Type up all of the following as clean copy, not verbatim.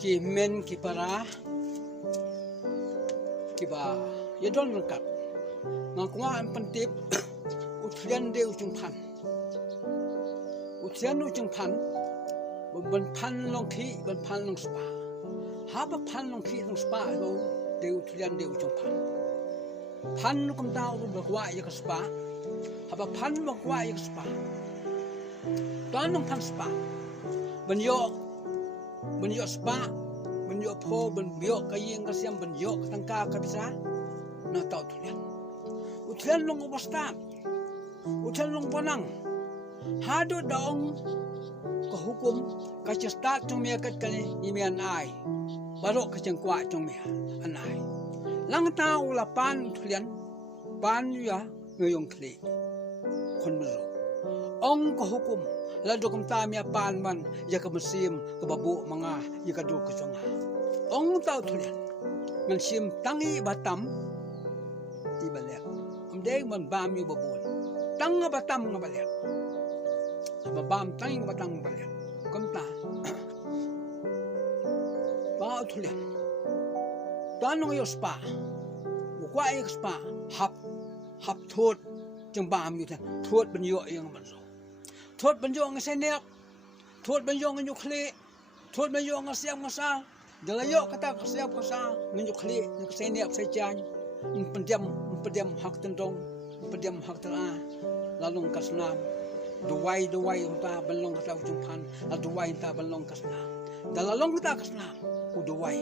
kimen kipara kiba ya don lengkap ngakua an pentip ujian de ujung pan ben pan long ki ben pan long spa haba pan long ki long spa lo de ujian de ujung pan kum tau berkuat ya ke spa haba pan berkuat ya ke spa tuan long pan spa ben yo spa ben yo po ben yo kayeng kasiam ben yo tangka ka bisa na tau tulian ujian long ubastan ujian long bonang hadu daong ke hukum ka cestat trong mia kat kali imian ai barok ka cengkwa trong mia anai lang tau la pan tulian pan ya ngayong kli kon mero ong ke hukum la dokum ta mia pan man ya ka mesim ke babu manga ya ka du ke jonga ong tau tulian man sim tangi batam ti balek amdei man bam yu babul tang batam ngabalek babam tangi batang ngabalek kamta ba tulian tanong yo spa kwa ek spa hap thot jeng bam yu tan thot ben yo yang man so thot ben yo ngasenek thot ben yo nyu khle thot ben yo ngasiam ngasal dala yo kata ngasiam ngasal nyu khle ngasenek sai chan pendiam hak tendong pendiam hak tera lalung kasnam duwai ta belong kata ujumpan duwai ta belong kasnam dalalong kita kasnam ku duwai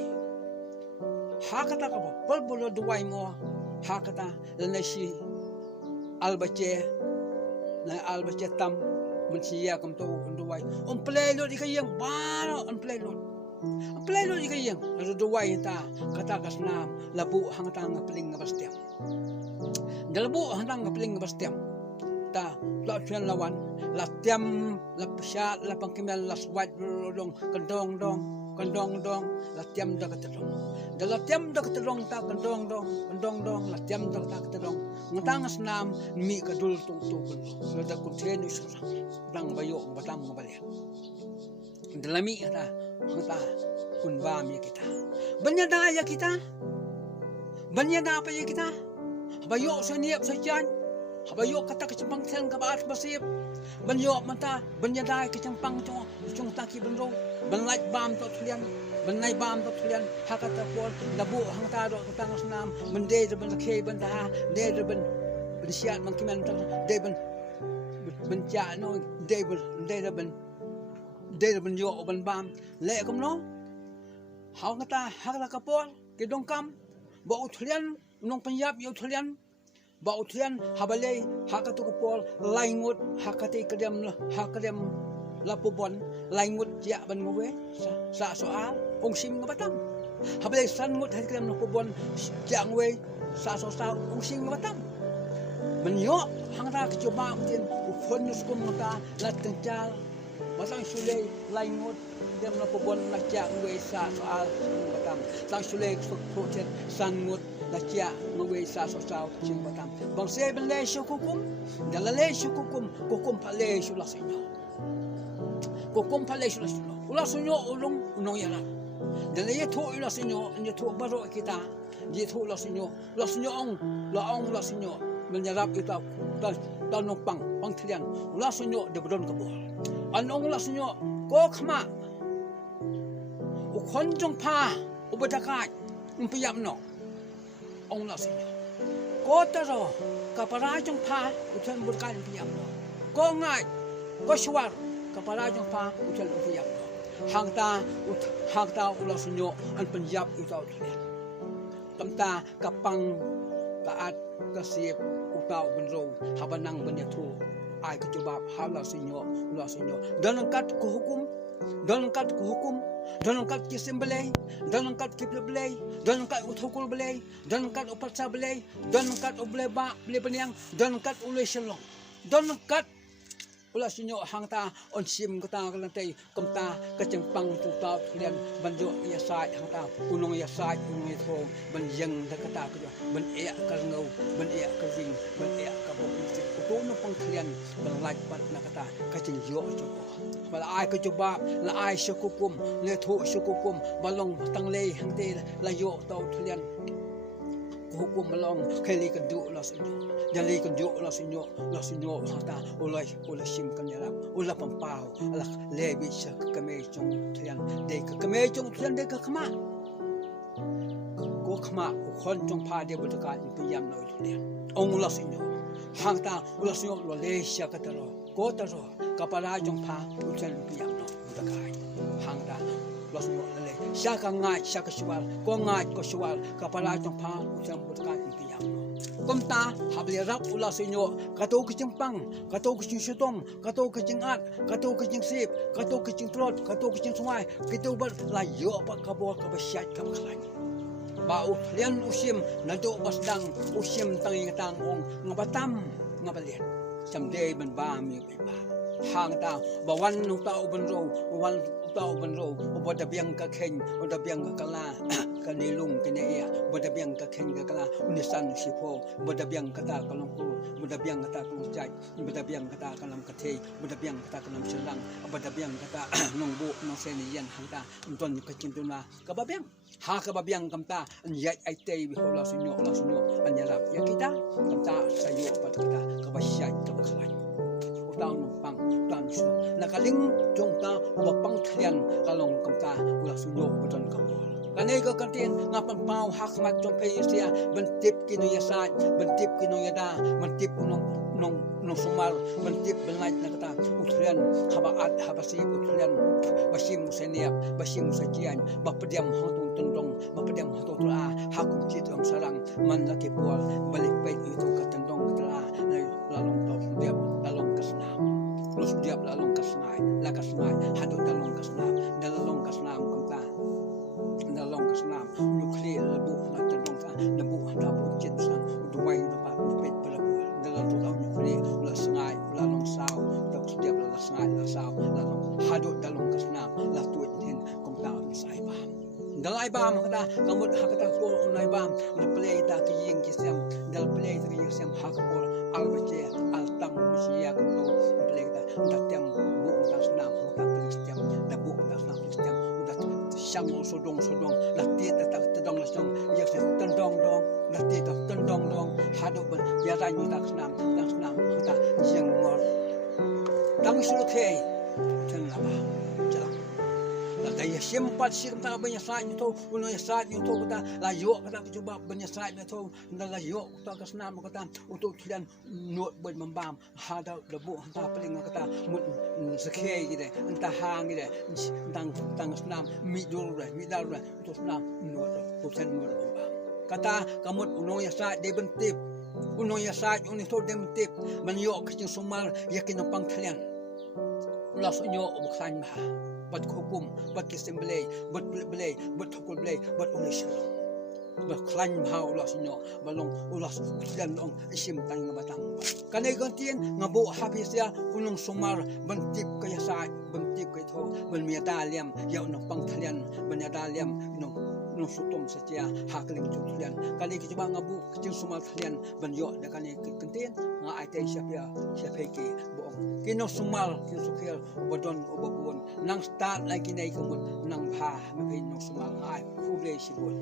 hak kata ka pol bolo duwai mo hak kata lanasi albace tam mensia kam to duwai play lo dikayang baro play lo dikayang duwai ta kata kasnam labu hang ta ngapling ngabastiam dalabu hang ta ngapling ngabastiam ta la chuan lawan la tiam la psha la pangkimel la swat dong kendong dong la tiam da katedong dala tiam da katedong ta kendong dong la tiam da katedong ngatang snam mi kadul tung la da kutheni surang dang bayo batang ngabale dalami ta hata kunba mi kita banyada ya kita banyada apa ya kita bayo seniap sajan habayo kata kecempang sen ka baat basip banyo mata banyada kecempang chung taki benro banlai bam to thlian banai bam to thlian hakata pol dabu hangta do tang snam mende de ban khe ban ta de ban siat man kimen ta de ban cha no de ban yo ban bam le kom no hangta hakata ka pol ke dongkam bo thlian nong panjab yo thlian bau thian habalei hakatu pol laingut hakati kedem lapubon laingut ya ban ngowe sa soal ong sim ngabatang habalei sangut kedem lapubon ya ngowe sa ong sim ngabatang menyo hangta kecoba mungkin ufon nuskum mata latengcal masang sulei laingut kedem lapubon ya ngowe sa soal ngabatang sang sulei proten sangut lacia ngwe sa so sao ching batam bang se ben le shu kukum dala le shu kukum pa le shu la sinyo kukum pa le shu la sinyo ula sinyo ulung unong yana dala ye tho ula sinyo nye tho baro kita ye tho la sinyo ong la sinyo menyarap kita ta no pang thlian ula sinyo de bron ka bol anong ula sinyo ko khma u khon jong pha u batakai mpyam no ong la sinyo ko taro kapara jong pha utan burkan piam ko ngai ko swar kapara jong pha utan piam hangta ula sinyo an panjab utau thlian tamta kapang taat kasip utau benro habanang benyathu ai ka jobab hala sinyo ula sinyo danangkat ko hukum danangkat kisim belai danangkat kiple belai danangkat uthukul belai danangkat upatsa belai danangkat oble ba bele penyang danangkat ulai shelong danangkat ula sinyo hangta on sim kata kalantai kamta kecempang tuta thlian banjo ya sai hangta unong ya sai unong ya thong ban yang da kata ka ban e ka ngau ban e ka wing ban e ka bok tu no pang Thlen ban lai pat na kata ka jing yo jo bala ai ka juba la ai shukukum le thu shukukum balong tang le hangte la yo tau Thlen hukum malong kali kan du la sinyo jali kan du la sinyo hata ulai sim kan ya ula pampau ala lebi sak kame chong Thlen de ka kame chong Thlen de ka khama ko khama khon chong pha de butaka piyam no Thlen ong la sinyo hangta ula sinyo lo le sia ka taro ko taro kapara chong pha Thlen piyam no butaka hangta los mo le sia ka ngai sia ka sual ko ngai ko sual kapara chong pha Thlen butaka piyam no komta habli rap ula sinyo kato kicing pang kato kicing sutong kato kicing at kato kicing sip kato kicing trot kato kicing sungai kita ber la yo pa kabor ka basyat ka baklan ba Thlen usim nado basdang usim tangi tang ong ngabatam ngabalian someday ban ba mi ba hang ta ba wan nu ta uban ro wan ta uban ro ba da biang ka khen da biang ka kala ka ni lung ka ne ya ba da biang ka khen ka kala unisan sipo ba da biang ka ta kalong ku ba da biang ka ta kalong chai ba da biang ka ta kalam ka the ba da biang ka ta kalam selang ba da biang ka ta nong bu nong sen yen hang ta ton ka chin tu na ka ba biang ha ka ba biang kam ta an yai ai te bi ho la sinyo an ya rap ya kita kam ta sayo pa ta ka ba syai ka ba khlai tang pang tang su nakaling jong ta pang Thlen kalong kam ta ula sunyo beton ka kanai ka kantin ngapan pau hak mat jong pe sia bentip kinu ya sa bentip kinu ya da bentip nong sumar bentip benlait na kata Thlen habaat habasi Thlen basim seniap basim sajian bapediam hotun tendong bapediam hotun tula hakum cit am sarang man laki pual balik baik itu ka tendong tula lalong tok diap lalong kasnam los diap lalong kasnai la kasnai hadu dalong kasnam dalong kasnam kumta dalong kasnam nukli lebu na tendong sa lebu na bu cit sang duwai na pa pet pelabu dalam tu tahu nukli la sngai lalong sao tok diap la sngai la sao lalong hadu dalong kasnam la tuit hin kumta sai ba dalai bam kata kamut hakata ko unai bam na play ta ki ying kisem dal play ta ki ying hakko albace altam sia ko play ta datem bu ta snam ta pristem da bu ta snam pristem udah syang sodong la ti ta tendong la syang yak tendong dong la ti ta tendong dong hadu ber biasa ni ta snam ta jeng mor tang sulu ke chen la ba kaya simpat sim ta banyak saat itu uno saat itu kata layo kata coba banyak saat itu nda layo kata kasnam kata untuk Thlen nuot buat membam hada lebu entah paling kata mut sekhe gitu entah hang gitu tang kasnam midul untuk senam nuot usen nuot membam kata kamut uno saat dia bentip uno saat uno itu dia bentip menyo kecing sumar yakin pang Thlen ulas unyo ubuksan bah bat hukum bat kisembelai bat belai bat hukul belai bat ulis bat klan bah ulas unyo balong ulas Thlen long isim tang ngabatang kanai gantian ngabu habis ya unong sumar bentip kaya sa bentip kay tho ban miadaliam ya unong pang Thlen banyadaliam nong sutom saja hakling Thlen kali kicoba ngabu kecil sumar Thlen banyo da kali kentin nga ai siapa ki boong kino sumar kin sukil bodon obabun nang start lagi nai kemut nang bha makai nong sumar ai fuble sibul